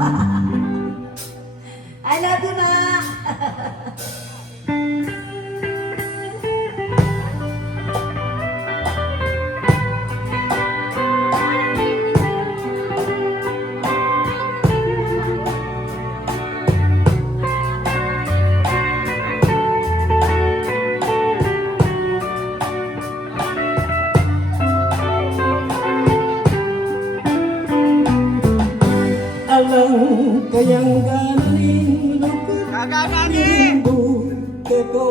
I love you, ma. Alang kayang ganing Kagaganin! lupo Teko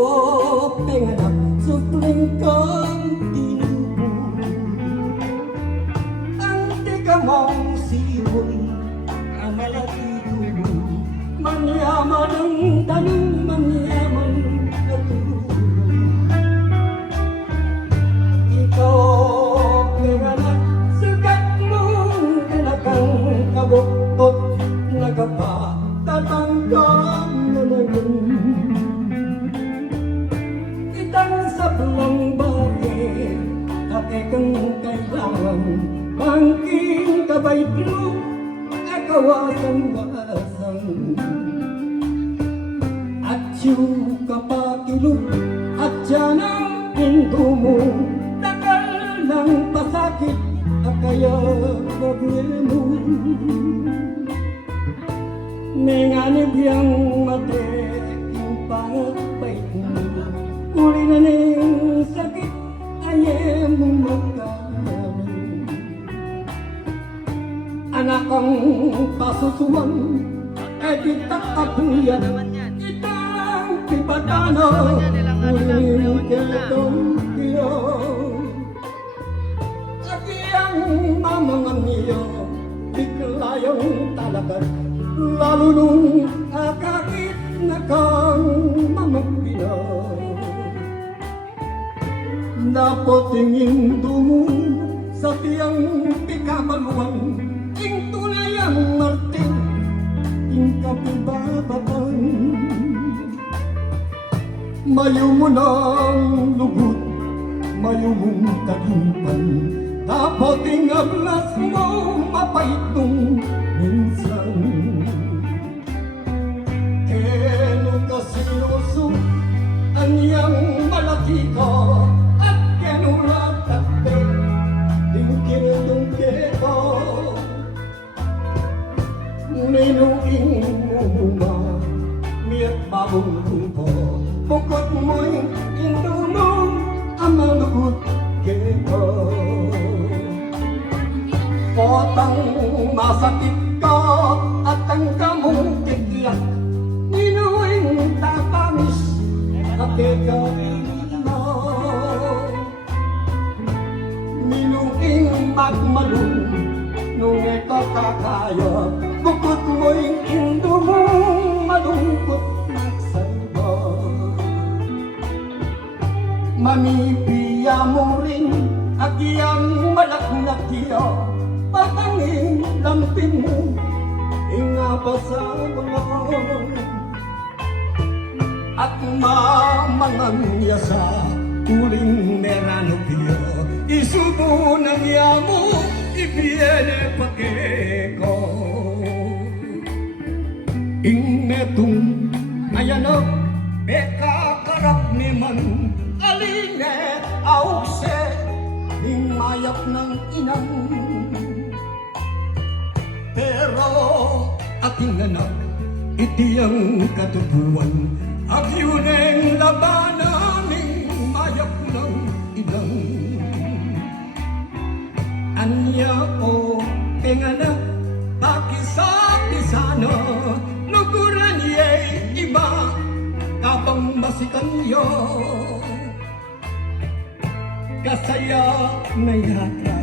penganak supling kong tinubo Ang teka mong sibon ang malaki tubo Manyaman ang tanong, manyaman na tubo Ikaw penganak sugat mong tinakang kabuktot nagpatatanggang na nagun Itang sablang bakit ate kang kailangan Bangking kabaitlo akawasan-wasan At siyo kapakilo at siya ng pinto mo Takal ng pasakit at kaya problemo Menganib yang mati yung pangapait mo Uli na ning sakit ayem mong magkaroon Anak ang pasusuan ay kita kapuyan Itang pibatano uling ketong iyo Aki ang mamangan niyo biglayong talaga Lalo nung akakit na kang mamagpina Napotingin dumo sa tiyang pikamaluan Ing tunayang martin, ing kapibabatan Mayo mo ng lubot, mayo mong tagimpan Napoting ablas mo mapaitong minsan Keno ka sinuso anyang malaki ka At keno ratate dingkirong keko Minuing mumuma miat babong ko Bukot mo'y indunong amalugot keko Potang masakit ka at ang kamong tiglak Ninuwing tatamis at ikawin mo Ninuing magmalong nung ito kakaya Bukod mo'y indo mong malungkot magsalba Manipiya mo rin at iyang malaknakya Patangin lampin mo, ingapa mo At mamangan niya sa uling merano piyo Isubo ng yamo, ipiene pakeko Ingetong ayanok, beka karap ni man Aline aukse, ing mayap ng inang Pero aking anak, iti ang katubuan At yun ang labanan ng mayap ng inang Anya o penganak, pakisati-sana Nuguran ya'y iba, kapang masikan yo Kasaya na yata,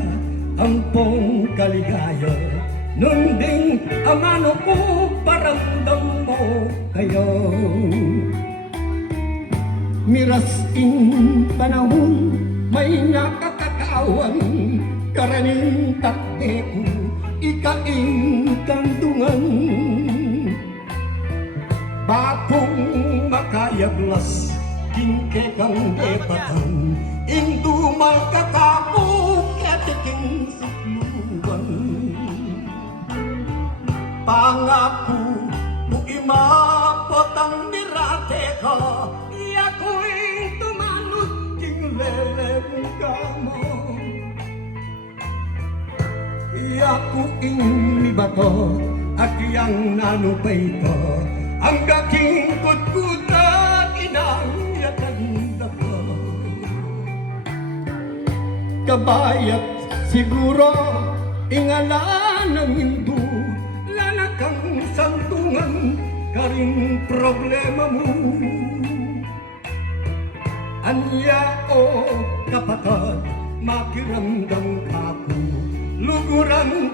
ampong kaligaya Nung ding ang ano ko paramdam mo kayo Miras in panahon may nakakakawan Karaning takde ko ikaing kandungan Bakong makayaglas kingke kang debatan Indumal kakapok katiking sikluban pangako kung imapot ang mirate ko, iyako'y tumanod king leleng kamo. Iyaku ing bato, akyang nanupay ko, ang gaking kutkuta, inang yakanda ko. Kabayat siguro, ingala ng hindu, lanakang santungan, karing problema mo. Anya o kapatid, makiramdam ka po, luguran